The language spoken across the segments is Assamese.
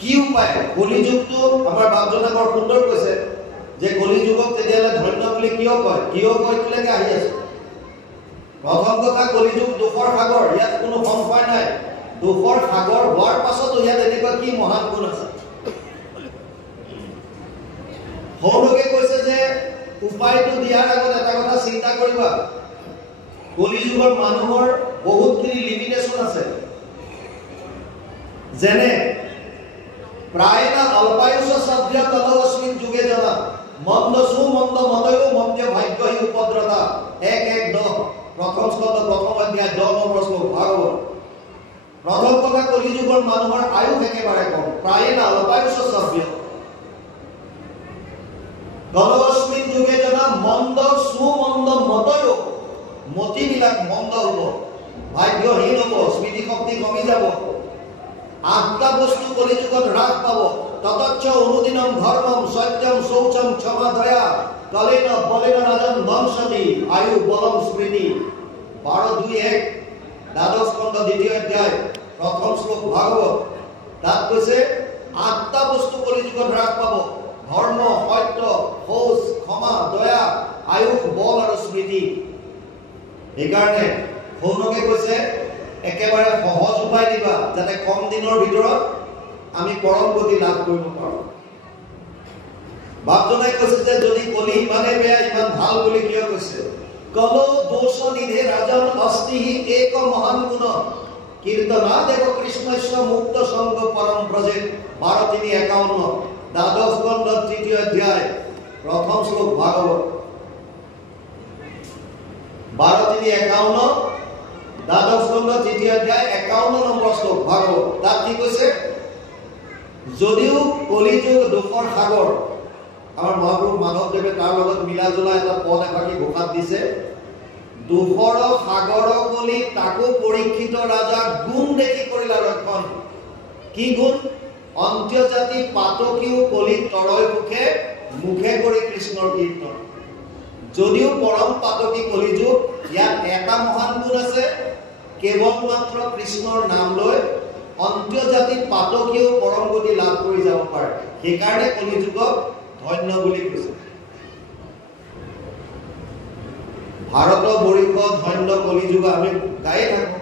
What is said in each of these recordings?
কি উপায় কলিযুগটো আমাৰ বাপজনে বৰ সুন্দৰ কৈছে যে কলিযুগক তেতিয়ালে ধন্য বুলি কিয় কয়লৈকে আহি আছে প্ৰথম কথা কলিযুগ দুখৰ সাগৰ ইয়াত কোনো সংশয় নাই দুখৰ সাগৰ হোৱাৰ পাছতো ইয়াত এনেকুৱা কি মহান গুণ আছে সৌলোকে কৈছে যে উপায়টো দিয়াৰ আগত এটা কথা চিন্তা কৰিবা কলিযুগৰ মানুহৰ বহুতখিনি লিমিটেশন আছে যেনে প্ৰায়না অল্পায়ুষ সভ্য তলস্মিন যুগে জনা মন্দ সুমন্দ মতয়ো মন্দ ভাগ্যহি উপদ্রতা 1:10 প্ৰথম স্কন্ধ প্ৰথম অধ্যায় 10 নম্বৰ শ্লোক ভাগৱত প্ৰথম কথা কলিযুগৰ মানুহৰ আয়ুষ একেবাৰে কম প্ৰায়না অল্পায়ুষ সভ্য তলস্মিন যুগে জনা মন্দ সুমন্দ মতয়ো মতিবিলাক মন্দ হ'ব ভাগ্যহীন হ'ব স্মৃতি শক্তি কমি যাব আত্মা বস্তু কলিযুগত হ্রাস পাব ততচ্চ অনুদিনম ধর্মম সত্যম শৌচম ক্ষমা দয়া কলেন বলেন রাজন বংশতি আয়ু বলম স্মৃতি 12:2:1 দ্বাদশ স্কন্ধ দ্বিতীয় অধ্যায় প্রথম শ্লোক ভাগবত তাত কৈছে আত্মা বস্তু কলিযুগত হ্রাস পাব ধর্ম সত্য শৌচ ক্ষমা দয়া আয়ু বল আৰু স্মৃতি এইকাৰণে সৌনকে কৈছে একেবাৰে সহজ উপায় দিবা যাতে কম দিনৰ ভিতৰত আমি পৰম গতি লাভ কৰিব পাৰো বাপজনে কৈছে যে যদি কলি ইমানে বেয়া ইমান ভাল বুলি কিয় কৈছে কলো দোষ নিধে ৰাজন অস্তিহি এক মহান গুণ কীৰ্তনা দেৱ কৃষ্ণস্য মুক্ত সংগ পৰম ব্ৰজে 12:51 দ্বাদশ স্কন্ধ তৃতীয় অধ্যায় প্ৰথম শ্লোক ভাগৱত 12:51 দ্বাদশ স্কন্ধ তৃতীয় অধ্যায় 51 নম্বৰ শ্লোক ভাগৱত তাত কি কৈছে যদিও কলিযুগ দুখৰ সাগৰ আমাৰ মহাপুৰুষ মাধৱদেৱে তাৰ লগত মিলা জুলা এটা পদ এফাকি ঘোষাত দিছে দুখৰ সাগৰ কলি তাকো পৰীক্ষিত ৰাজা গুণ দেখি কৰিলা ৰক্ষণ কি গুণ অন্ত্যজাতি পাতকিও কলি তৰয় মুখে কৰি কৃষ্ণৰ কীৰ্তন যদিও পৰম পাতকি কলিযুগ ইয়াত এটা মহান গুণ আছে কেৱল মাত্ৰ কৃষ্ণৰ নাম লৈ অন্ত্যজাতি পাতকিও পৰম গতি লাভ কৰি যাব পাৰে সেইকাৰণে কলিযুগক ধন্য বুলি কৈছে ভাৰত বৰিষ ধন্য কলিযুগ আমি গায়ে থাকো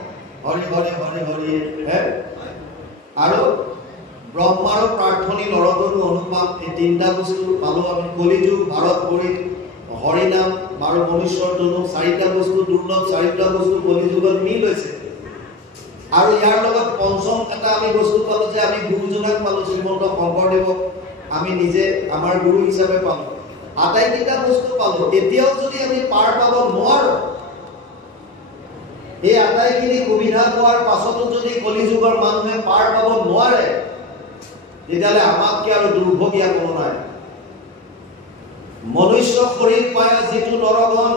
হৰি হৰি হৰি হৰি আৰু ব্ৰহ্মাৰ প্ৰাৰ্থনী নৰতনু অনুপাম এই তিনিটা বস্তু পালো আমি কলিযুগ ভাৰত বৰিষ হৰি নাম আৰু মনুষ্যৰ তনু চাৰিটা বস্তু দুৰ্লভ চাৰিটা বস্তু কলিযুগত মিল হৈছে আৰু ইয়াৰ লগত পঞ্চম এটা আমি বস্তু পালো যে আমি গুৰুজনাক পালো শ্ৰীমন্ত শংকৰদেৱক আমি নিজে আমাৰ গুৰু হিচাপে পালো আটাইকেইটা বস্তু পালো এতিয়াও যদি আমি পাৰ পাব নোৱাৰো এই আটাইখিনি সুবিধা পোৱাৰ পাছতো যদি কলিযুগৰ মানুহে পাৰ পাব নোৱাৰে তেতিয়াহ'লে আমাতকে আৰু দুৰ্ভগীয়া কোনো নাই মনুষ্য শৰীৰ পায় যিটো নৰগণ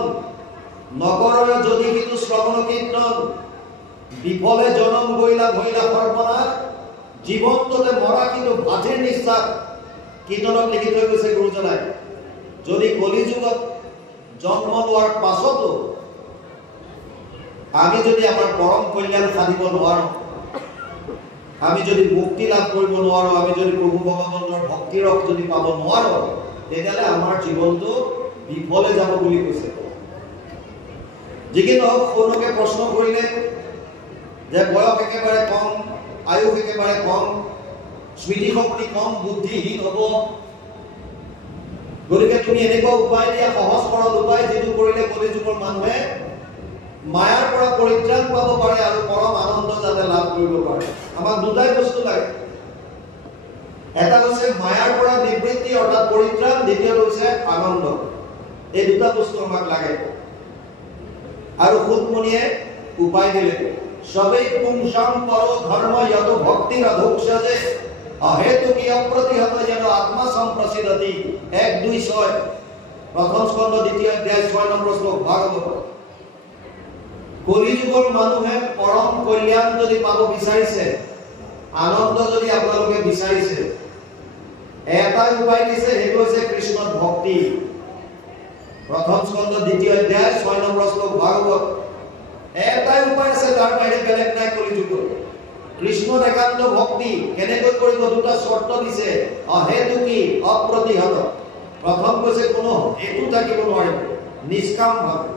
নগৰৰ যদি কিন্তু শ্ৰৱণ কীৰ্তন বিফলে জনম গৈলা ভৈলা সৰ্বনাশ জীৱন্ততে মৰা কিন্তু ভাতিৰ নিশ্বাস কীৰ্তনত লিখি থৈ গৈছে গুৰুজনাই যদি কলিযুগত জন্ম লোৱাৰ পাছতো আমি যদি আমাৰ পৰম কল্যাণ সাধিব নোৱাৰো আমি যদি মুক্তি লাভ কৰিব নোৱাৰো আমি যদি প্ৰভু ভগৱানৰ ভক্তি ৰস যদি পাব নোৱাৰো তেতিয়ালে আমাৰ জীৱনটো বিফলে যাব বুলি কৈছে যিকি নহওক সৌনকে প্ৰশ্ন কৰিলে যে বয়স একেবাৰে কম আয়ুষ একেবাৰে কম স্মৃতি শক্তি কম বুদ্ধিহীন হ'ব গতিকে তুমি এনেকুৱা উপায় দিয়া সহজ সৰল উপায় যিটো কৰিলে কলিযুগৰ মানুহে মায়াৰ পৰা পৰিত্ৰাণ পাব পাৰে আৰু পৰম আনন্দ যাতে লাভ কৰিব পাৰে আমাক দুটাই বস্তু লাগে এটা হৈছে মায়াৰ পৰা নিবৃত্তি অৰ্থাৎ পৰিত্ৰাণ দ্বিতীয়টো হৈছে আনন্দ এই দুটা বস্তু আমাক লাগে আৰু সুতমুনিয়ে উপায় দিলে সবেই পুংসাম পর ধর্ম যত ভক্তির অধোক্ষজে অহেতুকি অপ্রতিহত যেন আত্মা সম্প্রসিদ্ধতি 1:2:6 প্রথম স্কন্ধ দ্বিতীয় অধ্যায় 6 নম্বৰ শ্লোক ভাগৱত কলিযুগৰ মানুহে পৰম কল্যাণ যদি পাব বিচাৰিছে আনন্দ যদি আপোনালোকে বিচাৰিছে এটা উপায় দিছে সেইটো হৈছে কৃষ্ণৰ ভক্তি প্ৰথম স্কন্ধ দ্বিতীয় অধ্যায় 6 নম্বৰ শ্লোক ভাগৱত এটাই উপায় আছে তাৰ বাহিৰে বেলেগ নাই কলিযুগত কৃষ্ণ একান্ত ভক্তি কেনেকৈ কৰিব দুটা শৰ্ত দিছে অহেতুকি অপ্ৰতিহত প্ৰথম কৈছে কোনো হেতু থাকিব নোৱাৰে নিষ্কাম ভাৱে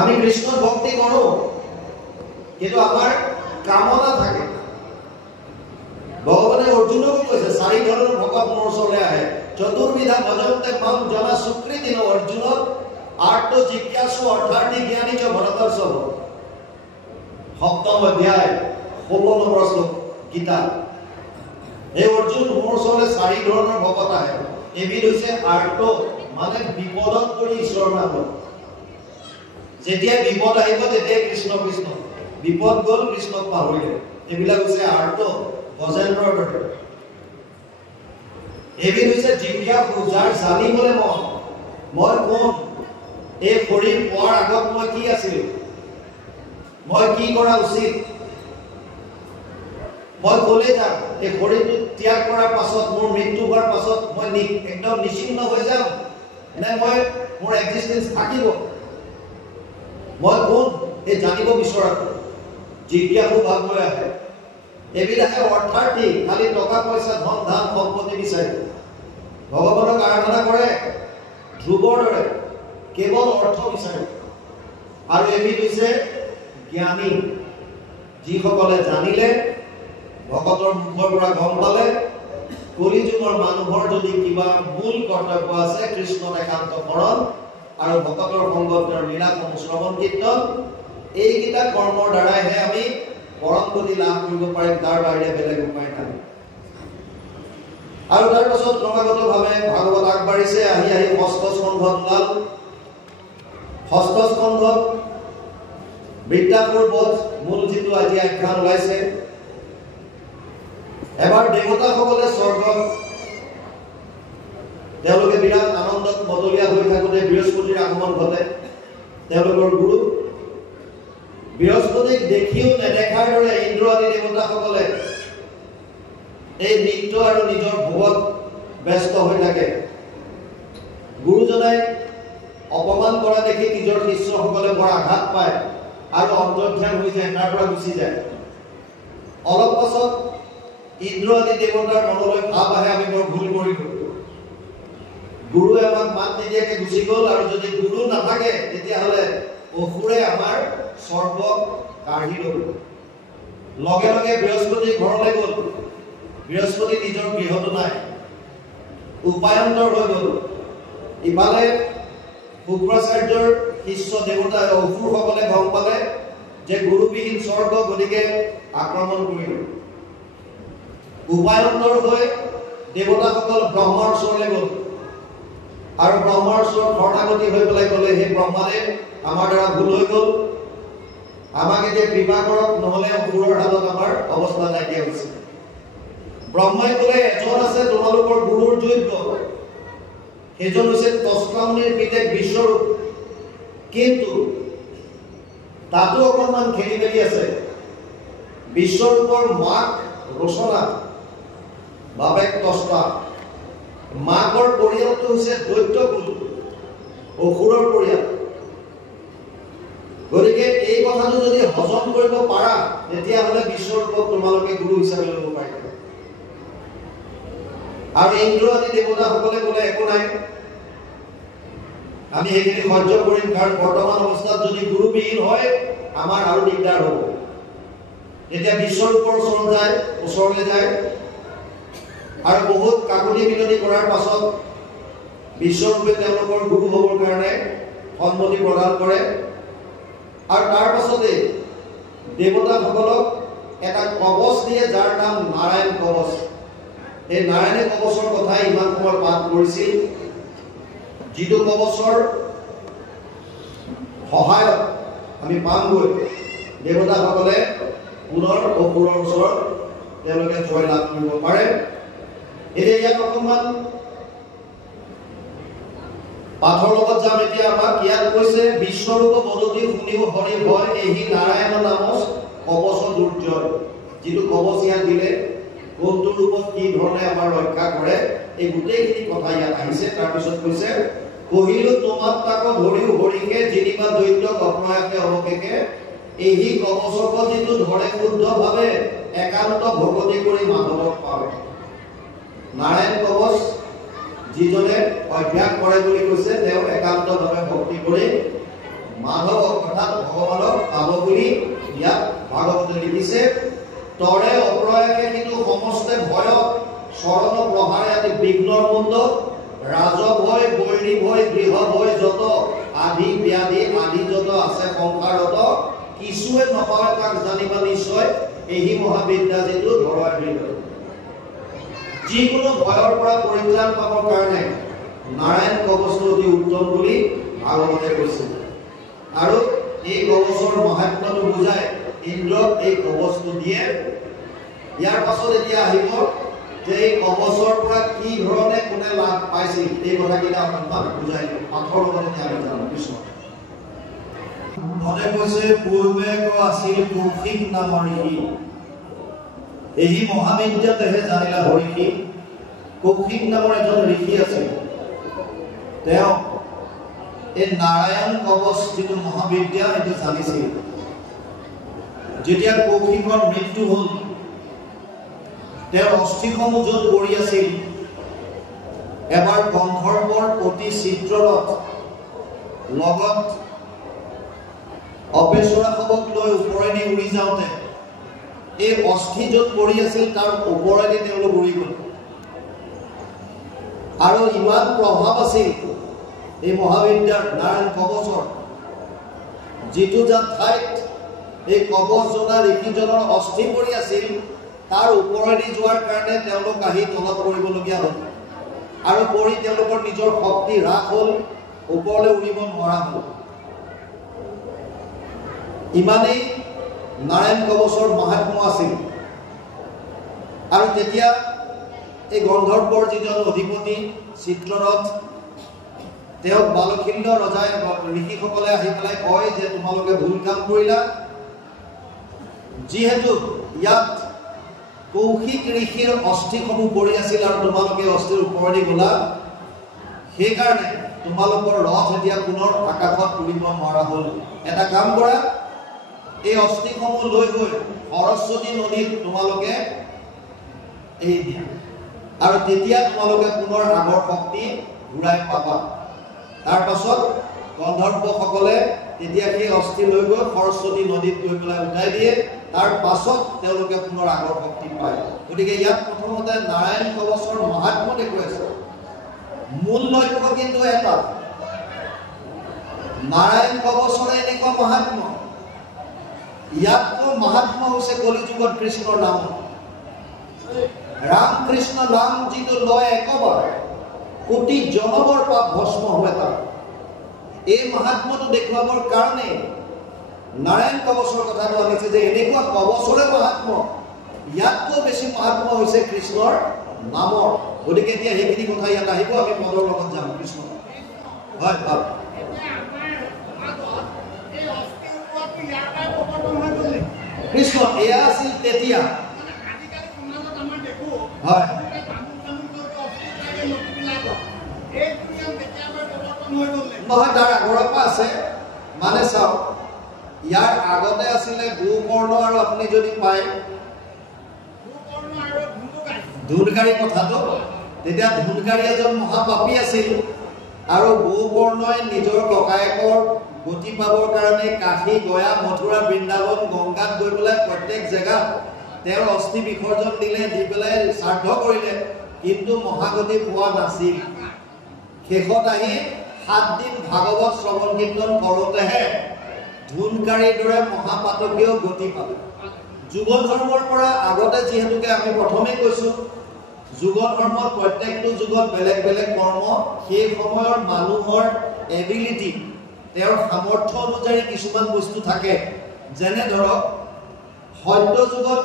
আমি কৃষ্ণ ভক্তি কৰো কিন্তু আমাৰ কামনা থাকে ভগৱানে অৰ্জুনকো কৈছে চাৰি ধৰণৰ ভকত মোৰ ওচৰলৈ আহে চতুৰ্বিধা ভজন্তে মাম জনা সুকৃতিন অৰ্জুন আৰ্ত জিজ্ঞাসু অৰ্থাৰ্থী জ্ঞানী চ ভৰতৰ্ষভ সপ্তম অধ্যায় 16 নম্বৰ শ্লোক গীতা এই অৰ্জুন মোৰ ওচৰলৈ চাৰি ধৰণৰ ভকত আহে এবিধ হৈছে আৰ্ত মানে বিপদত পৰি ঈশ্বৰৰ নাম লয় যেতিয়া বিপদ আহিব তেতিয়া কৃষ্ণ কৃষ্ণ বিপদ গ'ল কৃষ্ণক পাহৰিলে এইবিলাক হৈছে আৰ্ত গজেন্দ্ৰৰ দৰে এবিধ হৈছে জিজ্ঞাসু যাৰ জানিবলৈ মন মই কোন এই শৰীৰ পোৱাৰ আগত মই কি আছিল মই কি কৰা উচিত মই কলে যাম এই শৰীৰটো ত্যাগ কৰাৰ পাছত মোৰ মৃত্যু হোৱাৰ পাছত মই একদম নিশ্চিন্ন হৈ যাম নে মই মোৰ এক্সিষ্টেন্স থাকিব মই কোন এই জানিব বিচৰাটো জিজ্ঞাসু ভাৱ লৈ আহে এইবিলাকে অৰ্থাৰ্থী খালি টকা পইচা ধন ধান সম্পত্তি বিচাৰে ভগৱানক আৰাধনা কৰে ধ্ৰুৱৰ দৰে কেৱল অৰ্থ বিচাৰে আৰু এবিধ হৈছে জ্ঞানী যিসকলে জানিলে ভকতৰ মুখৰ পৰা গম পালে কলিযুগৰ মানুহৰ যদি কিবা মূল কৰ্তব্য আছে কৃষ্ণ একান্ত শৰণ আৰু ভকতৰ সংগত লীলাসমূহ শ্ৰৱণ কীৰ্তন এইকেইটা কৰ্মৰ দ্বাৰাইহে আমি পৰম গতি লাভ কৰিব পাৰিম তাৰ বাহিৰে বেলেগ উপায় নাই আৰু তাৰ পাছত ক্ৰমাগতভাৱে ভাগৱত আগবাঢ়িছে আহি আহি ষষ্ঠ স্কন্ধত ওলাল ষষ্ঠ স্কন্ধত বৃত্তাসুৰ বধ মূল যিটো আজি আখ্যান ওলাইছে এবাৰ দেৱতাসকলে স্বৰ্গত তেওঁলোকে বিৰাট আনন্দত মতলীয়া হৈ থাকোঁতে বৃহস্পতিৰ আগমন ঘটে তেওঁলোকৰ গুৰু বৃহস্পতিক দেখিও নেদেখাৰ দৰে ইন্দ্ৰ আদি দেৱতাসকলে এই নৃত্য আৰু নিজৰ ভোগত ব্যস্ত হৈ থাকে গুৰুজনাই অপমান কৰা দেখি নিজৰ শিষ্যসকলে বৰ আঘাত পায় আৰু অন্তৰ্ধান হৈ যায় তাৰ পৰা গুচি যায় অলপ পাছত ইন্দ্ৰ আদি দেৱতাৰ মনলৈ ভাৱ আহে আমি বৰ ভুল কৰিলো গুৰুৱে আমাক মাত নিদিয়াকে গুচি গ'ল আৰু যদি গুৰু নাথাকে তেতিয়াহ'লে অসুৰে আমাৰ স্বৰ্গ কাঢ়ি ল'ব লগে লগে বৃহস্পতি ঘৰলৈ গ'ল বৃহস্পতি নিজৰ গৃহতো নাই উপায়ন্তৰ হৈ গ'ল ইফালে শুক্ৰাচাৰ্যৰ শিষ্য দেৱতা অসুৰসকলে গম পালে যে গুৰুবিহীন স্বৰ্গ গতিকে আক্ৰমণ কৰিল উপায়ন্তৰ হৈ দেৱতাসকল ব্ৰহ্মাৰ ওচৰলৈ গ'ল আৰু ব্ৰহ্মাৰ ওচৰত শৰণাগতি হৈ পেলাই ক'লে হে ব্ৰহ্মাদেৱ আমাৰ দ্বাৰা ভুল হৈ গ'ল আমাক এতিয়া কৃপা কৰক নহ'লে অসুৰৰ হাতত আমাৰ অৱস্থা নাইকিয়া হৈছে ব্ৰহ্মাই ক'লে এজন আছে তোমালোকৰ গুৰুৰ যোগ্য সেইজন হৈছে তস্কামুনিৰ পিতেক বিশ্বৰূপ কিন্তু তাতো অকণমান খেলি মেলি আছে বিশ্বৰূপৰ মাক ৰচনা বাপেক তস্কা মাকৰ পৰিয়ালটো হৈছে দৈত্যকুল অসুৰৰ পৰিয়াল গতিকে এই কথাটো যদি হজম কৰিব পাৰা তেতিয়াহ'লে বিশ্বৰূপক তোমালোকে গুৰু হিচাপে ল'ব পাৰিবা আৰু ইন্দ্ৰ আদি দেৱতাসকলে ক'লে একো নাই আমি সেইখিনি সহ্য কৰিম কাৰণ বৰ্তমান অৱস্থাত যদি গুৰুবিহীন হয় আমাৰ আৰু দিগদাৰ হ'ব তেতিয়া বিশ্বৰূপৰ ওচৰলৈ যায় আৰু বহুত কাকুতি মিনতি কৰাৰ পাছত বিশ্বৰূপে তেওঁলোকৰ গুৰু হ'বৰ কাৰণে সন্মতি প্ৰদান কৰে আৰু তাৰ পাছতে দেৱতাসকলক এটা কবচ দিয়ে যাৰ নাম নাৰায়ণ কবচ এই নাৰায়ণ কবচৰ কথা ইমান সময় পাঠ কৰিছিল যিটো কবচৰ সহায়ত আমি পামগৈ দেৱতাসকলে পুনৰ অসুৰৰ ওচৰত তেওঁলোকে জয় লাভ কৰিব পাৰে এতিয়া ইয়াত অকণমান পাঠৰ লগত যাম এতিয়া আমাক ইয়াত কৈছে বিশ্বৰূপ বদতি শুনিও হৰি ভয় এই নাৰায়ণ নামচ কবচ দুৰ্জয় যিটো কবচ ইয়াত দিলে কোনটো ৰূপত কি ধৰণে আমাৰ ৰক্ষা কৰে এই গোটেইখিনি কথা ইয়াত আহিছে তাৰপিছত কৈছে কহিলো তোমাক তাক ধৰিও হৰিকে যিনিবা দৈত্যক অপ্ৰয়াসে অৱশেষে এই কবচক যিটো ধৰে শুদ্ধভাৱে একান্ত ভগতি কৰি মাধৱক পাবে। নাৰায়ণ কবচ যিজনে অভ্যাস কৰে বুলি কৈছে তেওঁ একান্তভাৱে ভক্তি কৰি মাধৱক অৰ্থাৎ ভগৱানক পাব বুলি ইয়াত ভাগৱতে লিখিছে। তৰে অপ্ৰয়াসে কিন্তু সমস্তে ভয়ত শৰণ প্ৰহাৰে আদি বিঘ্নৰ মুণ্ড ৰাজ ভয় বৈৰী ভয় গৃহ ভয় যত আদি ব্যাধি আদি যত আছে সংসাৰত কিছুৱে নপাৱে তাক জানিবা নিশ্চয় এই মহাবিদ্যা যিটো ধৰাৰ হৃদয়। যিকোনো ভয়ৰ পৰা পৰিত্ৰাণ পাবৰ কাৰণে নাৰায়ণ কবচটো অতি উত্তম বুলি ভাগৱতে কৈছে। আৰু এই কবচৰ মহাত্ম্যটো বুজাই ইন্দ্ৰক এই কবচটো দিয়ে। ইয়াৰ পাছত এতিয়া আহিব যে এই কবচৰ পৰা কি ধৰণে কোনে লাভ পাইছিল এই কথাকেইটা অকণমান বুজাই দিওঁ। পাঠৰ লগত এতিয়া আমি যাম। কৃষ্ণ মনে কৈছে পূৰ্বে আছিল কৌশিক নামৰ ঋষি। এই মহাবিদ্যাতেহে জানিলা হৰিষি। কৌশিক নামৰ এজন ঋষি আছিল। তেওঁ এই নাৰায়ণ কবচ যিটো মহাবিদ্যা সেইটো জানিছিল। যেতিয়া কৌশিকৰ মৃত্যু হ'ল তেওঁৰ অস্থিসমূহ য'ত পৰি আছিল এবাৰ গন্ধৰ্বৰ প্ৰতি চিত্ৰত লগত অপেশ্বৰা শৱক লৈ ওপৰেদি উৰি যাওঁতে এই অস্থি য'ত পৰি আছিল তাৰ ওপৰেদি তেওঁলোক উৰি গ'ল। আৰু ইমান প্ৰভাৱ আছিল এই মহাবিদ্যাৰ নাৰায়ণ কবচৰ, যিটো যাৰ ঠাইত এই কবচ জনা ঋষিজনৰ অস্থি পৰি আছিল তাৰ ওপৰেদি যোৱাৰ কাৰণে তেওঁলোক আহি তলত পৰিবলগীয়া হ'ল। আৰু পৰি তেওঁলোকৰ নিজৰ শক্তি হ্ৰাস হ'ল, ওপৰলৈ উৰিব নোৱাৰা হ'ল। ইমানেই নাৰায়ণ কবচৰ মাহাত্ম্য আছিল। আৰু তেতিয়া এই গন্ধৰ্বৰ যিজন অধিপতি চিত্ৰৰথ তেওঁক বালখিল্য ৰজাই ঋষিসকলে আহি পেলাই কয় যে তোমালোকে ভুল কাম কৰিলা। যিহেতু ইয়াত কৌশিক ঋষিৰ অস্থিসমূহ পৰি আছিল আৰু তোমালোকে অস্থিৰ ওপৰেদি গলা, সেইকাৰণে তোমালোকৰ ৰথ এতিয়া পুনৰ আকাশত উৰিব নোৱাৰা হ'ল। এটা কাম কৰা, এই অস্থিসমূহ লৈ গৈ সৰস্বতী নদীত তোমালোকে এৰি দিয়া আৰু তেতিয়া তোমালোকে পুনৰ আগৰ শক্তি ঘূৰাই পাবা। তাৰ পাছত গন্ধৰ্বসকলে তেতিয়া সেই অস্থি লৈ গৈ সৰস্বতী নদীত গৈ পেলাই উঠাই দিয়ে। তাৰ পাছত তেওঁলোকে পুনৰ আগৰ শক্তি পায়। গতিকে ইয়াত প্ৰথমতে নাৰায়ণ কবচৰ মহাত্ম্য দেখুৱাইছে। মূল লক্ষ্য কিন্তু এটা, নাৰায়ণ কবচৰে এনেকুৱা মহাত্ম্য, ইয়াতকৈ মহাত্ম্য হৈছে কলিযুগত কৃষ্ণৰ নাম। ৰাম কৃষ্ণ নাম যিটো লয় একবাৰ কোটি জনমৰ পাপ ভস্ম হয় তাৰ। এই মহাত্ম্যটো দেখুৱাবৰ কাৰণে নাৰায়ণ কবচৰ কথাটো আনিছে যে এনেকুৱা কবচৰে মহাত্ম্য, ইয়াতকৈ বেছি মহাত্ম্য হৈছে কৃষ্ণৰ নামৰ। গতিকে এতিয়া সেইখিনি কথা ইয়াত আহিব, আমি পদৰ লগত যাম। কৃষ্ণ হয় ভাল কৃষ্ণ এয়া আছিল তেতিয়া। হয় নহয়, তাৰ আগৰ পৰা আছে। মানে চাওক, ইয়াৰ আগতে আছিলে গোকৰ্ণ আৰু আপুনি যদি পায় ধুনকাৰী কথাটো, তেতিয়া ধুনকাৰী এজন মহাপাপী আছিল আৰু গোকৰ্ণই নিজৰ ককায়েকৰ গতি পাবৰ কাৰণে কাশী গয়া মথুৰা বৃন্দাবন গংগাত গৈ পেলাই প্ৰত্যেক জেগাত তেওঁৰ অস্থি বিসৰ্জন দিলে, দি পেলাই শ্ৰাদ্ধ কৰিলে, কিন্তু মহাগতি পোৱা নাছিল। শেষত আহি 7 দিন ভাগৱত শ্ৰৱণ কীৰ্তন কৰোঁতেহে ধুনকাৰীৰ দৰে মহাপাতকীয় গতি পালে। যুগল ধৰ্মৰ পৰা আগতে যিহেতুকে আমি প্ৰথমে কৈছো যুগল ধৰ্মত প্ৰত্যেকটো যুগত বেলেগ বেলেগ কৰ্ম, সেই সময়ৰ মানুহৰ এবিলিটি, তেওঁৰ সামৰ্থ্য অনুযায়ী কিছুমান বস্তু থাকে। যেনে ধৰক সত্য যুগত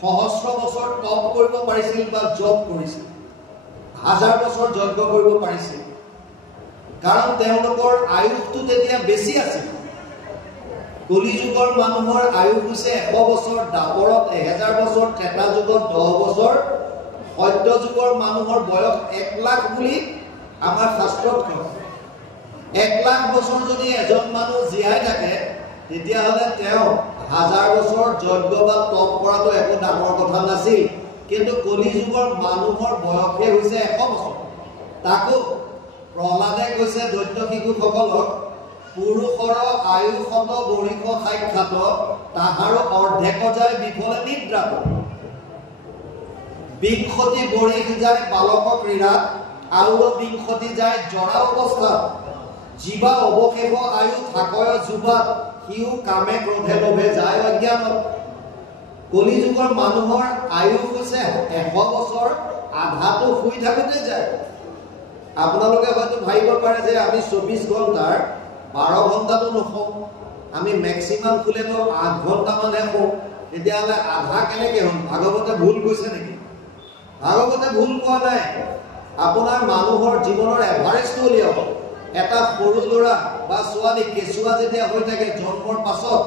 সহস্ৰ বছৰ তপ কৰিব পাৰিছিল বা জপ কৰিছিল, 1000 বছৰ যজ্ঞ কৰিব পাৰিছিল, কাৰণ তেওঁলোকৰ আয়ুসটো তেতিয়া বেছি আছিল। কলিযুগৰ মানুহৰ আয়ুস হৈছে 100 বছৰ, দাপৰত 1000 বছৰ, ত্ৰেতা যুগত 10 বছৰ, সত্য যুগৰ মানুহৰ বয়স 1 লাখ বুলি আমাৰ শাস্ত্ৰত কয়। 1 লাখ বছৰ যদি এজন মানুহ জীয়াই থাকে তেতিয়াহ'লে তেওঁ 1000 বছৰ যজ্ঞ বা তপ কৰাটো একো ডাঙৰ কথা নাছিল, কিন্তু কলি যুগৰ মানুহৰ বয়সে হৈছে 100 বছৰ। তাকো প্ৰহ্লাদে কৈছে দৈত্য শিশুসকলক, পুৰুষৰ আয়ু 100 বৰিষ সাক্ষাৎ, তাহাৰো অৰ্ধেক যায় বিফলে নিদ্ৰাত। 20 বৰিষ যায় বালক ক্ৰীড়াত, আৰু 20 যায় জৰা অৱস্থাত। জীৱা অৱশেষ আয়ু থাকয় যুৱাত, সিও কামে ক্ৰোধে লোভে যায় অজ্ঞানত। কলি যুগৰ মানুহৰ আয়ু হৈছে 100 বছৰ, আধাটো শুই থাকোঁতে যায়। আপোনালোকে হয়তো ভাবিব পাৰে যে আমি 24 ঘণ্টাৰ 12 ঘণ্টাটো নুশুওঁ, আমি মেক্সিমাম শুলেতো 8 ঘণ্টামানহে শুওঁ, তেতিয়াহ'লে আধা কেনেকৈ হ'ল? ভাগৱতে ভুল কৈছে নেকি? ভাগৱতে ভুল কোৱা নাই। আপোনাৰ মানুহৰ জীৱনৰ এভাৰেজটো উলিয়াব। এটা সৰু ল'ৰা বা ছোৱালী কেঁচুৱা যেতিয়া হৈ থাকে জন্মৰ পাছত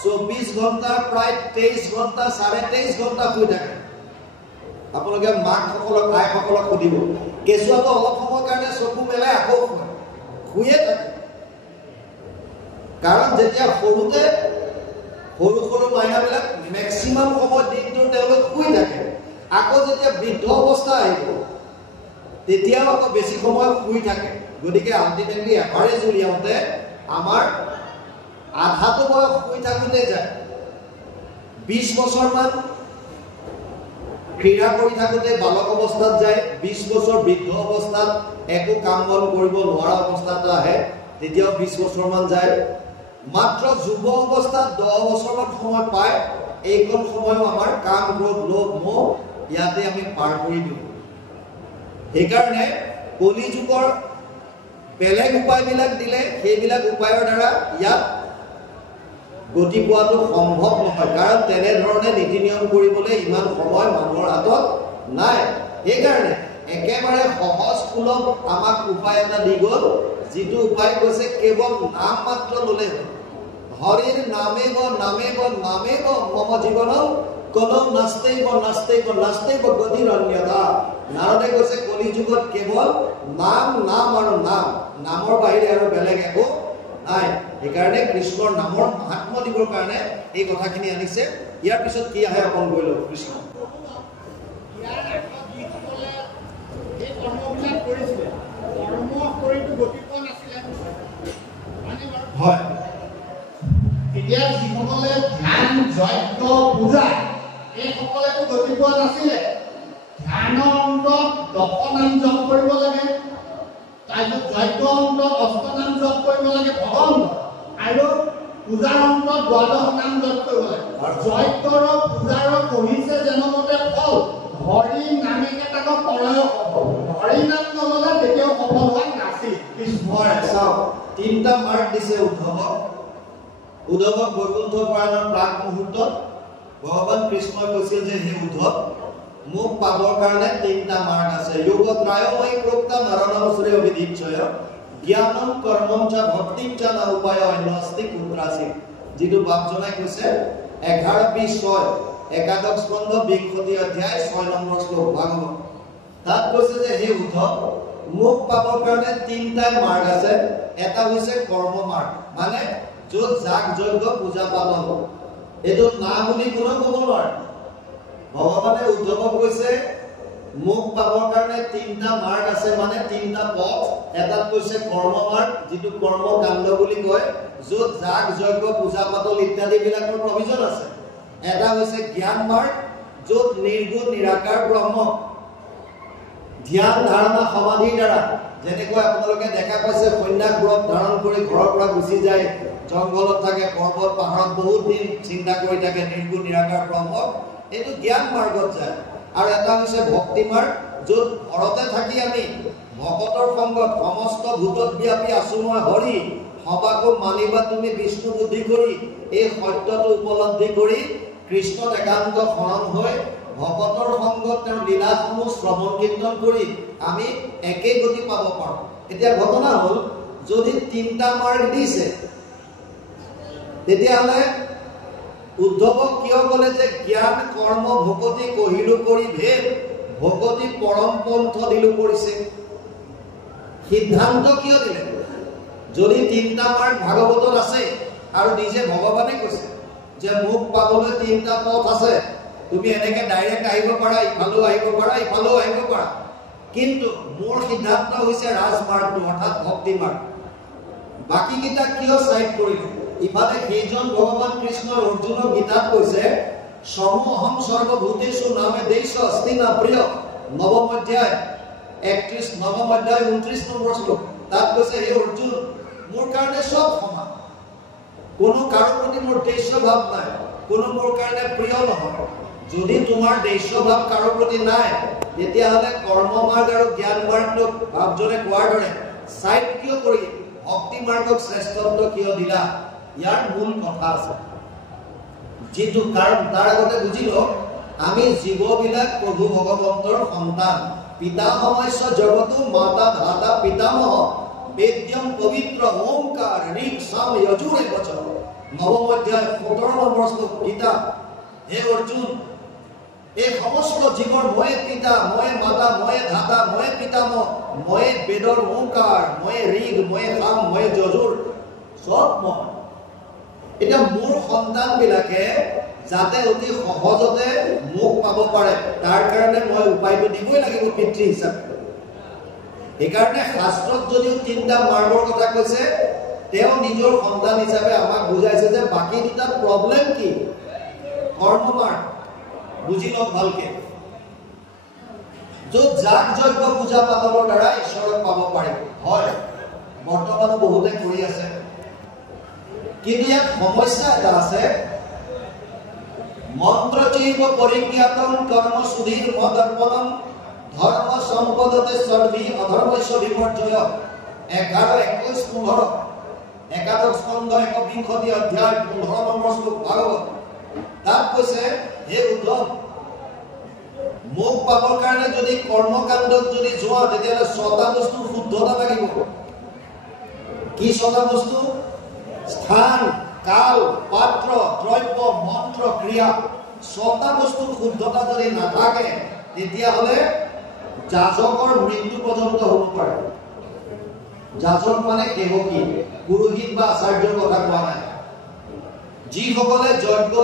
24 ঘণ্টা প্ৰায় 23 ঘণ্টা 23.5 ঘণ্টা শুই থাকে। আপোনালোকে মাকসকলক আইসকলক সুধিব, কেঁচুৱাটো অলপ সময়ৰ কাৰণে চকু মেলাই আকৌ শুয়ে থাকে। কাৰণ যেতিয়া সৰুতে সৰু সৰু মাইনাবিলাক মেক্সিমাম সময় দিনটো তেওঁলোক শুই থাকে, আকৌ যেতিয়া বৃদ্ধ অৱস্থা আহিব তেতিয়াও আকৌ বেছি সময় শুই থাকে। গতিকে আল্টিমেটলি এভাৰেজ উলিয়াওঁতে আমাৰ আধাটো বয়স শুই থাকোঁতে যায়। 20 বছৰমান ক্ৰীড়া কৰি থাকোঁতে বালক অৱস্থাত যায়, 20 বছৰ বৃদ্ধ অৱস্থাত একো কাম বন কৰিব নোৱাৰা অৱস্থাত আহে, তেতিয়াও 20 বছৰমান যায়। মাত্ৰ যুৱ অৱস্থাত 10 বছৰমান সময় পায়। এইকণ সময়ও আমাৰ কাম ক্ৰোধ লোভ মোহ ইয়াতে আমি পাৰ কৰি দিওঁ। সেইকাৰণে কলি যুগৰ বেলেগ উপায়বিলাক দিলে সেইবিলাক উপায়ৰ দ্বাৰা ইয়াত গতি পোৱাটো সম্ভৱ নহয়, কাৰণ তেনেধৰণে নীতি নিয়ম কৰিবলৈ ইমান সময় মানুহৰ হাতত নাই। সেইকাৰণে একেবাৰে সহজ সুলভ আমাক উপায় এটা দি গ'ল, যিটো উপায় কৈছে কেৱল নাম মাত্ৰ ল'লে হ'ল। হৰিৰ নামেব নামেব নামেব মম জীৱনম কলম নাস্তেইব নাস্তেইব নাস্তেইব গতিৰ অন্যথা। নাৰদে কৈছে কলি যুগত কেৱল নাম নাম আৰু নাম, নামৰ বাহিৰে আৰু বেলেগ একো নাই। সেইকাৰণে কৃষ্ণৰ নামৰ মহাত্ম্য দিবৰ কাৰণে এই কথাখিনি আনিছে। ইয়াৰ পিছত কি আহে অকণ গৈ লওক। কৃষ্ণ হয়, এতিয়া যিসকলে ধ্যান যজ্ঞ পূজা এইসকলেতো গতি পোৱা নাছিলে। ধ্যানৰ অন্তত 10 নাম জপ কৰিব লাগে, তাৰপিছত যজ্ঞ অন্তত 8 নাম জপ কৰিব লাগে ভগৱান, আৰু পূজাৰ অন্তত 12 নাম জপ কৰিব লাগে। যজ্ঞৰ পূজাৰ কহিছে জনমতে ফল, হৰি নামে কেইটাক প্ৰলয় হ'ব। হৰি নাম নল'লে তেতিয়াও সফল হোৱা নাছিল। কৃষ্ণই চাওক 3টা মাৰ্ক দিছে উদ্ধৱক। উদ্ধৱক বৈকুণ্ঠ পুৰাণৰ প্ৰাক মুহূৰ্তত ভগৱান কৃষ্ণই কৈছিল যে হে উদ্ধৱ, মোক পাবৰ কাৰণে 3টা মাৰ্গ আছে। যোগত্ৰায়ময়ী প্ৰোক্তা নৰনাম শ্ৰেয় বিদিচ্ছয় জ্ঞানম কৰ্মম চ ভক্তিম চ ন উপায় অন্য অস্তি কুত্ৰাসি। যিটো বাপজনাই কৈছে 11:20 একাদশ স্কন্ধ 20 অধ্যায় 6 নম্বৰ শ্লোক ভাগৱত। তাত কৈছে যে হে উদ্ধৱ, মোক পাবৰ কাৰণে 3টা মাৰ্গ আছে। এটা হৈছে কৰ্ম মাৰ্গ, মানে য'ত যাগ যজ্ঞ পূজা পাতল, এইটো না বুলি কোনেও ক'ব নোৱাৰে। ভগৱানে উদ্ধৱক কৈছে মোক পাবৰ কাৰণে 3টা মাৰ্গ আছে, মানে 3টা পথ। এটাত কৈছে কৰ্ম মাৰ্গ, যিটো কৰ্ম কাণ্ড বুলি কয়, য'ত যাগ যজ্ঞ পূজা পাতল ইত্যাদি বিলাকৰ প্ৰভিজন আছে। এটা হৈছে জ্ঞান মাৰ্গ, য'ত নিৰ্গুণ নিৰাকাৰ ব্ৰহ্ম ধ্যান ধাৰণা সমাধিৰ দ্বাৰা, যেনেকৈ আপোনালোকে দেখা পাইছে সন্ন্যাস ব্ৰত ধাৰণ কৰি ঘৰৰ পৰা গুচি যায়, জংঘলত থাকে, পৰ্বত পাহাৰত বহুত দিন চিন্তা কৰি থাকে নিৰ্গুণ নিৰাকাৰ ব্ৰহ্ম, এইটো জ্ঞান মাৰ্গত যায়। আৰু এটা হৈছে ভক্তি মাৰ্গ, য'ত ঘৰতে থাকি আমি ভকতৰ সংগত সমস্ত ভূতত ব্যাপী আছো মই হৰি, সবাকো মানিবা তুমি বিষ্ণু বুদ্ধি কৰি, এই সত্যটো উপলব্ধি কৰি কৃষ্ণত একান্ত শৰণ হৈ ভকতৰ সংগত তেওঁৰ লীলাসমূহ শ্ৰৱণ কীৰ্তন কৰি আমি একেই গতি পাব পাৰোঁ। এতিয়া ঘটনা হ'ল, যদি 3টা মাৰ্গ দিছে তেতিয়াহ'লে উদ্ধৱক কিয় ক'লে যে জ্ঞান কৰ্ম ভকতি কহিলো কৰি ভেদ, ভকতি পৰম পন্থ দিলো কৰিছে? সিদ্ধান্ত কিয় দিলে? যদি 3টা মাৰ্গ ভাগৱতত আছে আৰু নিজে ভগৱানে কৈছে যে মোক পাবলৈ তিনিটা পথ আছে, তুমি এনেকে ডাইৰেক্ট আহিব পাৰা, ইফালেও আহিব পাৰা, ইফালেও আহিব পাৰা, কিন্তু মোৰ সিদ্ধান্ত হৈছে ৰাজমাৰ্গটো অৰ্থাৎ ভক্তি মাৰ্গ। বাকী কেইটা কিয় চাইড কৰিলো? ইফালে সেইজন ভগৱান কৃষ্ণৰ অৰ্জুনক গীতাত কৈছে সমহং সৰ্বভূতেষু নামে দেশ অস্তি না প্ৰিয়, নৱম অধ্যায় 29 নম্বৰ শ্লোক। তাত কৈছে হে অৰ্জুন, মোৰ কাৰণে সব সমান, কোনো কাৰো প্ৰতি মোৰ দেশ ভাৱ নাই, কোনো মোৰ কাৰণে প্ৰিয় নহয়। যদি তোমাৰ দেশ ভাৱ কাৰো প্ৰতি নাই, তেতিয়াহ'লে কৰ্ম মাৰ্গ আৰু জ্ঞান মাৰ্গক ভাৱজনে কোৱাৰ দৰে চাইড কিয় কৰি ভক্তি মাৰ্গক শ্ৰেষ্ঠত্ব কিয় দিলা? ইয়াৰ মূল কথা আছে, যিটো কাৰণ তাৰ আগতে বুজিল আমি জীৱবিলাক প্ৰভু ভগৱন্তৰ সন্তান। পিতামহস্য জগতো মাতা ধাতা পিতামহ বেদ্যম পবিত্ৰ ওংকাৰ ঋক সাম যজুৰ বচন। নৱম অধ্যায় 17 নম্বৰ শ্লোক গীতা। হে অৰ্জুন, এই সমস্ত জীৱৰ ময়ে পিতা, ময়ে মাতা, ময়ে ধাতা, ময়ে পিতামহ, ময়ে বেদৰ ওংকাৰ, ময়ে ঋগ, ময়ে সাম, ময়ে যজুৰ, সব মই। এতিয়া মোৰ সন্তান বিলাকে যাতে অতি সহজতে মোক পাব পাৰে, তাৰ কাৰণে মই উপায়টো দিবই লাগিব পিতৃ হিচাপে। সেইকাৰণে শাস্ত্ৰত যদিও তিনিটা মাৰ্গৰ কথা কৈছে, তেওঁ নিজৰ সন্তান হিচাপে আমাক বুজাইছে যে বাকী দুটা প্ৰব্লেম কি? কৰ্ম মাৰ্গ বুজি লওক ভালকে, য'ত যাগ যজ্ঞ পূজা পাতলৰ দ্বাৰা ঈশ্বৰক পাব পাৰিব। হয়, বৰ্তমানো বহুতে কৰি আছে, কিন্তু ইয়াত সমস্যা এটা আছে। মন্ত্ৰচৈব পৰিজ্ঞাতং কৰ্ম সুধীৰ মদৰ্পণম ধৰ্ম সম্পদতে সৰ্বি অধৰ্মস্য বিপৰ্যয়। 11-21-15 একাদশ স্কন্ধ 120 অধ্যায় 15 নম্বৰ শ্লোক ভাগৱত। তাত কৈছে হে উদ্ধৱ, মোক পাবৰ কাৰণে যদি কৰ্মকাণ্ডত যদি যোৱা, তেতিয়াহ'লে 6টা বস্তু শুদ্ধতা লাগিব। কি 6টা বস্তু? স্থান, কাল, পাত্ৰ, দ্ৰব্য, মন্ত্ৰ, ক্ৰিয়া। 6টা বস্তুৰ শুদ্ধতা যদি নাথাকে, তেতিয়াহ'লে যাজকৰ মৃত্যু পৰ্যন্ত হ'ব পাৰে। যাজক মানে সেৱকী, পুৰোহিত বা আচাৰ্যৰ কথা কোৱা নাই। যিসকলে যজ্ঞ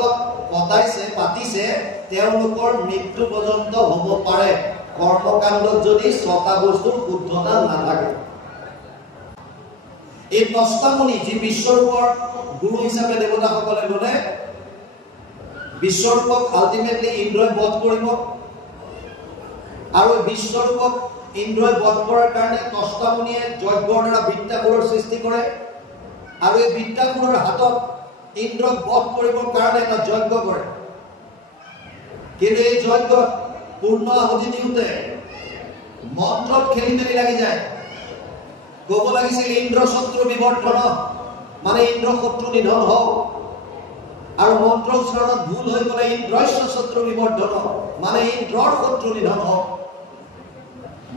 পাতিছে তেওঁলোকৰ মৃত্যু পৰ্যন্ত হ'ব পাৰে কৰ্মকাণ্ডত যদি 6টা বস্তুৰ শুদ্ধতা নাথাকে। এই নষ্টামুনি যি বিশ্বৰূপৰ গুৰু হিচাপে দেৱতাসকলে ল'লে, বিশ্বৰূপক আল্টিমেটলি ইন্দ্ৰই বধ কৰিব, আৰু বিশ্বৰূপক ইন্দ্ৰই বধ কৰাৰ কাৰণে নষ্টামুনিয়ে যজ্ঞৰ দ্বাৰা বৃত্তাসুৰৰ সৃষ্টি কৰে, আৰু এই বৃত্তাসুৰৰ হাতত ইন্দ্ৰক বধ কৰিবৰ কাৰণে এটা যজ্ঞ কৰে। কিন্তু এই যজ্ঞত পূৰ্ণ আহুতি দিওঁতে মন্ত্ৰত খেলি মেলি লাগি যায়। ক'ব লাগিছিল ইন্দ্ৰ শত্ৰু বিবৰ্ধন, মানে ইন্দ্ৰ শত্ৰু নিধন হওক, আৰু মন্ত্ৰ উচ্চাৰণত ভুল হৈ গ'লে ইন্দ্ৰস্য শত্ৰু বিবৰ্ধন, মানে ইন্দ্ৰৰ শত্ৰু নিধন হওক।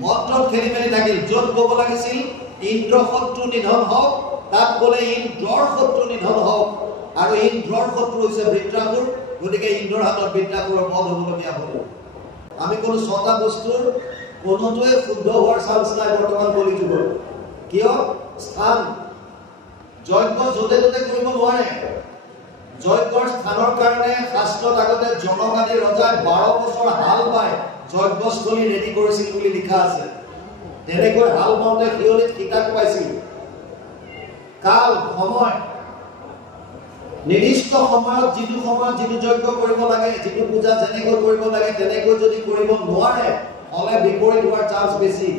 মন্ত্ৰত খেলি মেলি থাকিল। য'ত ক'ব লাগিছিল ইন্দ্ৰ শত্ৰু নিধন হওক, তাত ক'লে ইন্দ্ৰৰ শত্ৰু নিধন হওক, আৰু ইন্দ্ৰৰ শত্ৰু হৈছে বৃত্ৰাসুৰ, গতিকে ইন্দ্ৰৰ হাতত বৃত্ৰাসুৰৰ বধ হ'বলগীয়া হ'ল। আমি কোনো 6টা বস্তুৰ কোনোটোৱে শুদ্ধ হোৱাৰ চান্স নাই বৰ্তমান কলিযুগত। কিয়? স্থান, যজ্ঞ য'তে ত'তে কৰিব নোৱাৰে। যজ্ঞৰ স্থানৰ কাৰণে শাস্ত্ৰত আগতে জনক আদি ৰজাই 12 বছৰ হাল বাই যজ্ঞস্থলী ৰেডি কৰিছিল বুলি লিখা আছে। তেনেকৈ হাল বাওঁতে শিয়লিত শিকাক পাইছিল। কাল, সময়, নিৰ্দিষ্ট সময়ত যিটো সময়ত যিটো যজ্ঞ কৰিব লাগে, যিটো পূজা যেনেকৈ কৰিব লাগে তেনেকৈ যদি কৰিব নোৱাৰে, হ'লে বিপৰীত হোৱাৰ চান্স বেছি।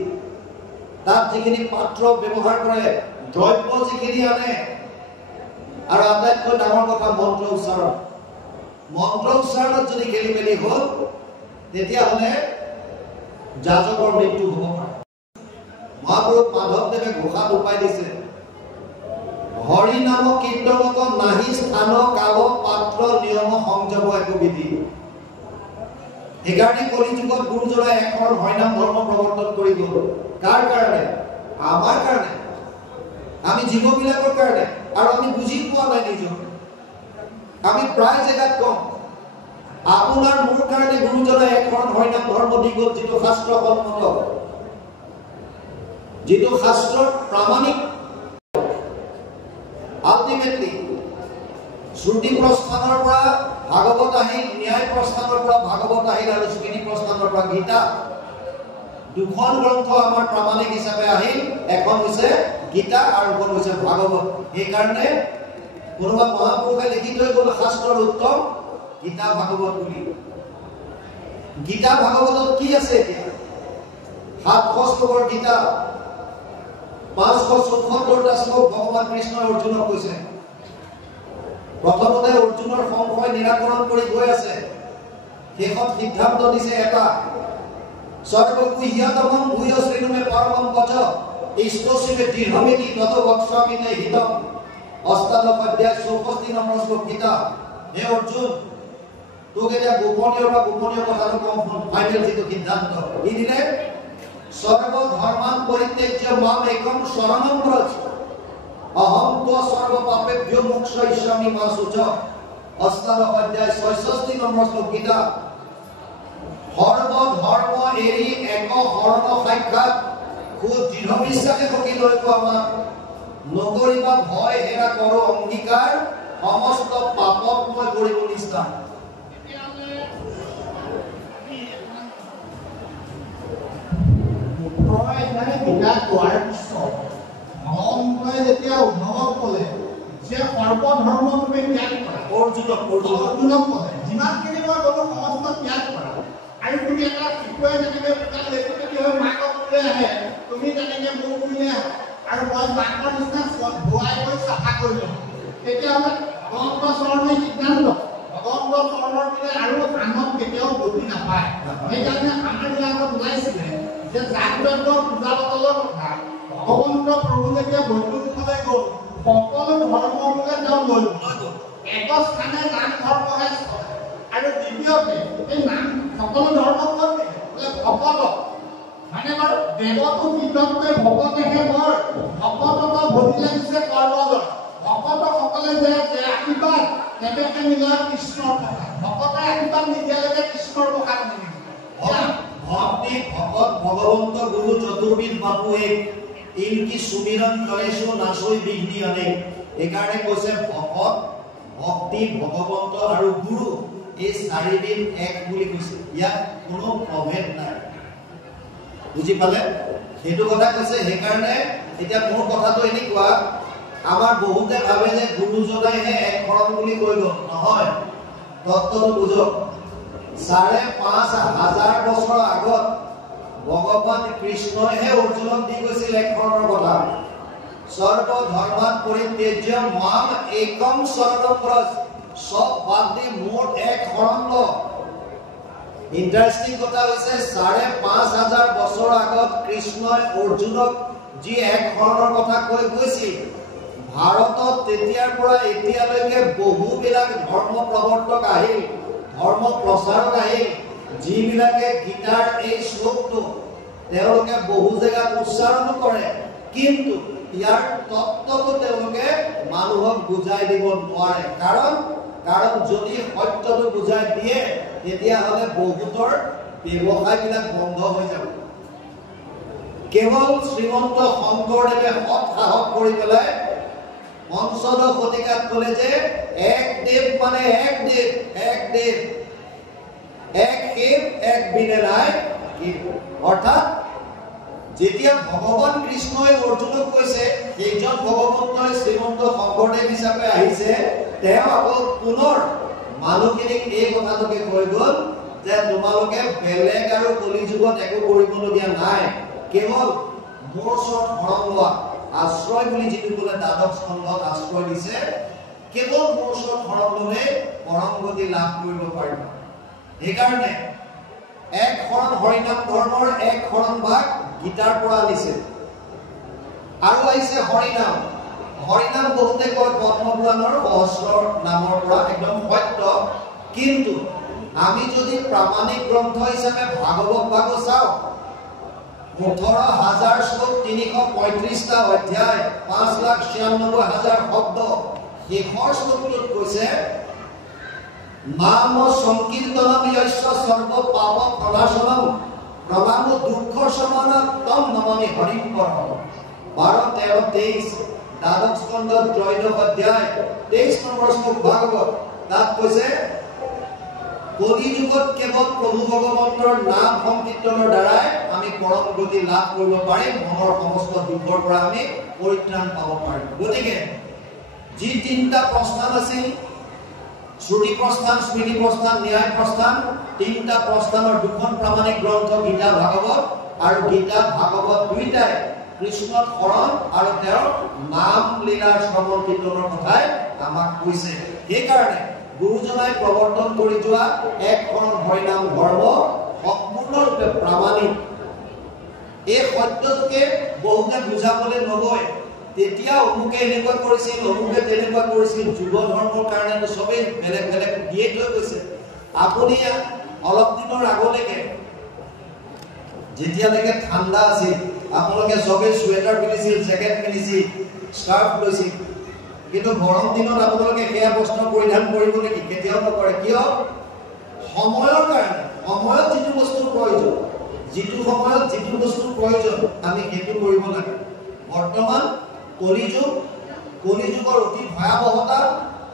তাত যিখিনি পাত্ৰ ব্যৱহাৰ কৰে, দ্ৰব্য যিখিনি আনে, আৰু আটাইতকৈ ডাঙৰ কথা মন্ত্ৰ উচ্চাৰণ। মন্ত্ৰ উচ্চাৰণত যদি খেলি মেলি হ'ল, তেতিয়াহ'লে যাজকৰ মৃত্যু হ'ব পাৰে। মহাপুৰুষ মাধৱদেৱে ঘোষাত উপায় দিছে, হৰি নাম কীৰ্তনত নাহি স্থান কাল পাত্ৰ নিয়ম সংযম একো বিধি। সেইকাৰণে কলিযুগত গুৰুজনাই এখন হৰিনাম ধৰ্ম প্ৰৱৰ্তন কৰি গ'ল। কাৰ কাৰণে? আমাৰ কাৰণে, আমি জীৱবিলাকৰ কাৰণে। আৰু আমি বুজি পোৱা নাই নিজক। আমি প্ৰায় জেগাত কওঁ আপোনাৰ মোৰ কাৰণে গুৰুজনাই এখন হৰিনাম ধৰ্ম দি গ'ল, যিটো শাস্ত্ৰসন্মত, যিটো শাস্ত্ৰৰ প্ৰামাণিক। আল্টিমেটলি শ্ৰুতি প্ৰস্থানৰ পৰা ভাগৱত আহিল, ন্যায় প্ৰস্থানৰ পৰা ভাগৱত আহিল আৰু স্মৃতি প্ৰস্থানৰ পৰা গীতা। দুখন গ্ৰন্থ আমাৰ প্ৰামাণিক হিচাপে আহিল, এখন হৈছে গীতা আৰু এখন হৈছে ভাগৱত। সেইকাৰণে কোনোবা মহাপুৰুষে লিখি থৈ গ'ল শাস্ত্ৰৰ উত্তম গীতা ভাগৱত বুলি। গীতা ভাগৱতত কি আছে এতিয়া? 700 শ্লোকৰ গীতা, 574টা শ্লোক ভগৱান কৃষ্ণই অৰ্জুনক কৈছে। প্ৰথমতে অৰ্জুনৰ সংশয় নিৰাকৰণ কৰি গৈ আছে, শেষত সিদ্ধান্ত দিছে এটা, সৰ্বগুহ্যতমম ভূয়শ্ৰীনুমে পৰমম বচ ইষ্টশ্ৰীমে দৃঢ়মিতি তত বক্ষ্যামিতে হিতম। 8 অধ্যায় 64 নম্বৰ শ্লোক গীতা। হে অৰ্জুন, তোক এতিয়া গোপনীয় কথাটো কওঁ, ফাইনেল যিটো সিদ্ধান্ত ই দিলে, সৰ্বধৰ্মান পৰিত্যাজ্য মাম একম শৰণম ব্ৰজ অহম ত্ব সৰ্ব পাপেভ্যো মোক্ষয়িষ্যামি মা শুচ। 8 অধ্যায় 66 নম্বৰ শ্লোক গীতা। সৰ্বধৰ্ম এৰি এক শৰণ সাক্ষাৎ খুব দৃঢ় বিশ্বাসে সকি লৈ আমাক নকৰিবা ভয় হেৰা কৰো অংগীকাৰ সমস্ত পাপক মই কৰিব নিষ্ঠা। ভগৱন্তই যেতিয়া উদ্ধৱক ক'লে যে সৰ্বধৰ্ম তুমি ত্যাগ কৰা, অৰ্জুনক ক'লে যিমানখিনি মই ক'লো সমস্ত ত্যাগ কৰা, আৰু তুমি এটা শিশুৱে যেনেকৈ বোকাত লেপেটি হৈ মাকক লৈ আহে, তুমি তেনেকৈ মোক বুলিলে আৰু মই মাকৰ নিচিনা ধুৱাই কৰি চাফা কৰি লওঁ। তেতিয়াহ'লে ভগৱন্ত চৰণৰ সিদ্ধান্ত, ভগৱন্ত চৰণৰ পিনে আৰু আনক কেতিয়াও গতি নাপায়। সেইকাৰণে আমাৰ ইয়াত ওলাইছিলে যে জাগ্ৰত পূজাপাতলৰ কথা ভগৱন্ত প্ৰভু যেতিয়া বৈকুণ্ঠলৈ গ'ল, সকলো ধৰ্মবোৰে তেওঁ লৈ গ'ল। এক স্থানে নাম ধৰ্মহে চলে, আৰু দ্বিতীয়তে এই নাম সকলো ধৰ্ম ক'ত দিলে? ভকত মানে বাৰু দেৱতো বিদতকৈ ভকতেহে বৰ, ভকতক ভৰি লাগিছে কৰ্মদৰ। ভকতসকলে যে আশীৰ্বাদ তেনেকে মিলাই কৃষ্ণৰ প্ৰসাদ, ভকতে আশীৰ্বাদ নিদিয়ালৈকে কৃষ্ণৰ প্ৰসাদ নিদিয়ে। ভক্তি ভকত ভগৱন্ত গুৰু চতুৰ্বিধ বাপু এক, ইনকি সুমিৰন কৰেছো নাচৈ বিঘ্নি অনেক। এইকাৰণে কৈছে ভকত, ভক্তি, ভগৱন্ত আৰু গুৰু এই চাৰিবিধ এক বুলি কৈছে। ইয়াত কোনো প্ৰভেদ নাই, বুজি পালে? সেইটো কথা কৈছে। সেইকাৰণে এতিয়া মোৰ কথাটো এনেকুৱা, আমাৰ বহুতে ভাবে যে গুৰুজনাইহে এক শৰণ বুলি কৈ গ'ল। নহয়, তত্ত্বটো বুজক। 5,500 বছৰ আগত ভগৱান কৃষ্ণইহে অৰ্জুনক দি গৈছিল এক শৰণৰ কথা। সৰ্বধৰ্মান পৰিত্যাজ্য মাম একম শৰণম ব্ৰজ, সব বাদ দি মোৰ এক শৰণ ল। ইণ্টাৰেষ্টিং কথা হৈছে 5,500 বছৰ আগত কৃষ্ণই অৰ্জুনক যি এক শৰণৰ কথা কৈ গৈছিল, ভাৰতত তেতিয়াৰ পৰা এতিয়ালৈকে বহুবিলাক ধৰ্ম প্ৰৱৰ্তক আহিল, ধৰ্ম প্ৰচাৰক আহিল, যিবিলাকে গীতাৰ এই শ্লোকটো তেওঁলোকে বহু জেগাত উচ্চাৰণ কৰে, কিন্তু ইয়াৰ তত্ত্বটো তেওঁলোকে মানুহক বুজাই দিব নোৱাৰে। কাৰণ যদি সত্যটো বুজাই দিয়ে তেতিয়াহ'লে বহুতৰ ব্যৱসায়বিলাক বন্ধ হৈ যাব। কেৱল শ্ৰীমন্ত শংকৰদেৱে সৎ সাহস কৰি পেলাই ৫৫ শতিকাত ক'লে যে এক দেৱ মানে এক দেৱ, এক দেৱ, এক শিৱ, এক বিনে নাই। অৰ্থাৎ যেতিয়া ভগৱান কৃষ্ণই অৰ্জুনক কৈছে এইজন ভগৱন্তই শ্ৰীমন্ত শংকৰদেৱ হিচাপে আহিছে, তেওঁ আকৌ পুনৰ মানুহখিনিক এই কথাটোকে কৈ গ'ল যে তোমালোকে বেলেগ আৰু কলি যুগত একো কৰিবলগীয়া নাই, কেৱল মোৰ ওচৰত শৰণ লোৱা। আশ্ৰয় বুলি যিটো ক'লে দ্বাদশ স্কন্ধত আশ্ৰয় দিছে, কেৱল মোৰ ওচৰত শৰণ ল'লে পৰম গতি লাভ কৰিব পাৰিব। সেইকাৰণে এক শৰণ হৰিনাম ধৰ্মৰ এক শৰণ ভাগ গীতাৰ পৰা আনিছে, আৰু আহিছে হৰিনাম। হৰিনাম বহুতে কয় পদ্মপুৰাণৰ সহস্ৰ নামৰ পৰা, একদম সত্য। কিন্তু আমি যদি প্ৰামাণিক গ্ৰন্থ হিচাপে ভাগৱত ভাগ চাওঁ, 18,000 শ্লোক, 335টা অধ্যায়, 5,96,000 শব্দ, শেষৰ শ্লোকটোত কৈছে নাম সংকীৰ্তনম য়স্য সৰ্ব পাপ প্ৰনাশনম প্ৰণাম দুঃখ শমন তম নমামি হৰিম পৰম। 12, 13, 23 দ্বাদশ স্কন্ধ 13 অধ্যায় 23 নম্বৰ শ্লোক ভাগৱত তাত কৈছে কলি যুগত কেৱল প্ৰভু ভগৱন্তৰ নাম সংকীৰ্তনৰ দ্বাৰাই আমি পৰম গতি লাভ কৰিব পাৰিম মনৰ সমস্ত দুখৰ পৰা আমি পৰিত্ৰাণ পাব পাৰিম গতিকে যি তিনটা প্ৰস্থান আছিল শ্ৰুতি প্ৰস্থান স্মৃতি প্ৰস্থান ন্যায় প্ৰস্থান তিনটা প্ৰস্থানৰ দুখন প্ৰামাণিক গ্ৰন্থ গীতা ভাগৱত আৰু গীতা ভাগৱত দুইটাই কৃষ্ণৰ শৰণ আৰু তেওঁৰ নাম লীলাৰ শ্ৰৱণ কীৰ্তনৰ কথাই আমাক কৈছে সেইকাৰণে গুৰুজনাই প্ৰৱৰ্তন কৰি যোৱা এক শৰণ হৰিনাম ধৰ্ম সম্পূৰ্ণৰূপে প্ৰামাণিক এই সত্যটোকে বহুতে বুজাবলৈ নগৈ তেতিয়া অমুকে এনেকুৱা কৰিছিল অমুকে তেনেকুৱা কৰিছিল যুৱ ধৰ্মৰ কাৰণেতো সবেই বেলেগ বেলেগ দিয়ে লৈ গৈছে আপুনি অলপ দিনৰ আগলৈকে যেতিয়ালৈকে ঠাণ্ডা আছিল আপোনালোকে সবে সোয়েটাৰ পিন্ধিছিল জেকেট পিন্ধিছিল স্কাৰ্ফ লৈছিল কিন্তু গৰম দিনত আপোনালোকে সেয়া বস্ত্ৰ পৰিধান কৰিব নেকি কেতিয়াও নকৰে কিয় সময়ৰ কাৰণে সময়ত যিটো বস্তুৰ প্ৰয়োজন যিটো সময়ত যিটো বস্তুৰ প্ৰয়োজন আমি সেইটো কৰিব লাগে বৰ্তমান কলিযুগৰ অতি ভয়াৱহতা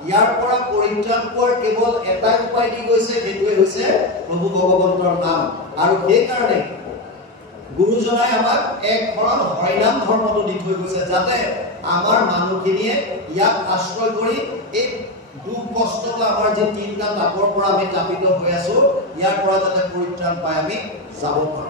ইয়াৰ পৰা পৰিত্ৰাণ পোৱাৰ কেৱল এটাই উপায় দি গৈছে সেইটোৱে হৈছে প্ৰভু ভগৱন্তৰ নাম আৰু সেইকাৰণে গুৰুজনাই আমাক এক শৰণ হৰিনাম ধৰ্মটো দি থৈ গৈছে যাতে আমাৰ মানুহখিনিয়ে ইয়াক আশ্ৰয় কৰি এই দুখ কষ্ট বা আমাৰ যে তিনটা তাপৰ পৰা আমি তাপিত হৈ আছো ইয়াৰ পৰা যাতে পৰিত্ৰাণ পাই আমি যাব পাৰো